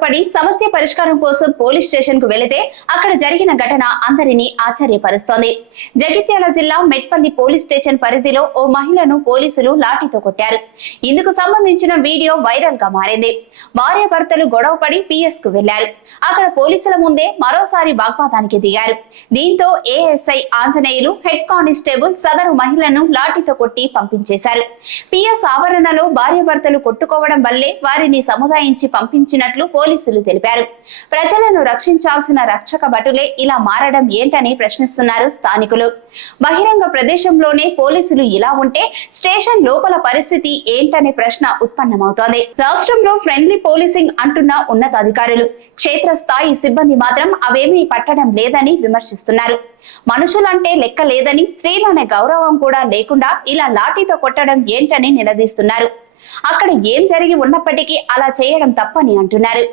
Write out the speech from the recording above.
గొడవపడి సమస్య పరిష్కారం కోసం పోలీస్ స్టేషన్ కు వెళితే అక్కడ జరిగిన ఘటన అందరినీ ఆశ్చర్యపరుస్తోంది. జగిత్యాల జిల్లా మెట్పల్లి పోలీస్ స్టేషన్ పరిధిలో ఓ మహిళను పోలీసులు లాఠీతో కొట్టారు. ఇందుకు సంబంధించిన వీడియో వైరల్ గా మారింది. భార్యాభర్తలు గొడవపడి పిఎస్ కు వెళ్లారు. అక్కడ పోలీసుల ముందే మరోసారి వాగ్వాదానికి దిగారు. దీంతో ఏఎస్ఐ ఆంజనేయులు, హెడ్ కానిస్టేబుల్ సదరు మహిళను లాఠీతో కొట్టి పంపించేశారు. పిఎస్ ఆవరణలో భార్యాభర్తలు కొట్టుకోవడం వల్లే వారిని సముదాయించి పంపించినట్లు పోలీసులు తెలిపారు. ప్రజలను రక్షించాల్సిన రక్షక భటులే ఇలా మారడం ఏంటని ప్రశ్నిస్తున్నారు స్థానికులు. బహిరంగ ప్రదేశంలోనే పోలీసులు ఇలా ఉంటే స్టేషన్ లోపల పరిస్థితి ఏంటనే ప్రశ్న ఉత్పన్నమవుతోంది. రాష్ట్రంలో ఫ్రెండ్లీ పోలీసింగ్ అంటున్న ఉన్నతాధికారులు, క్షేత్రస్థాయి సిబ్బంది మాత్రం అవేమీ పట్టడం లేదని విమర్శిస్తున్నారు. మనుషులంటే లెక్క లేదని, స్త్రీలనే గౌరవం కూడా లేకుండా ఇలా లాఠీతో కొట్టడం ఏంటని నిలదీస్తున్నారు. అక్కడ ఏం జరిగి ఉన్నప్పటికీ అలా చేయడం తప్పని అంటున్నారు.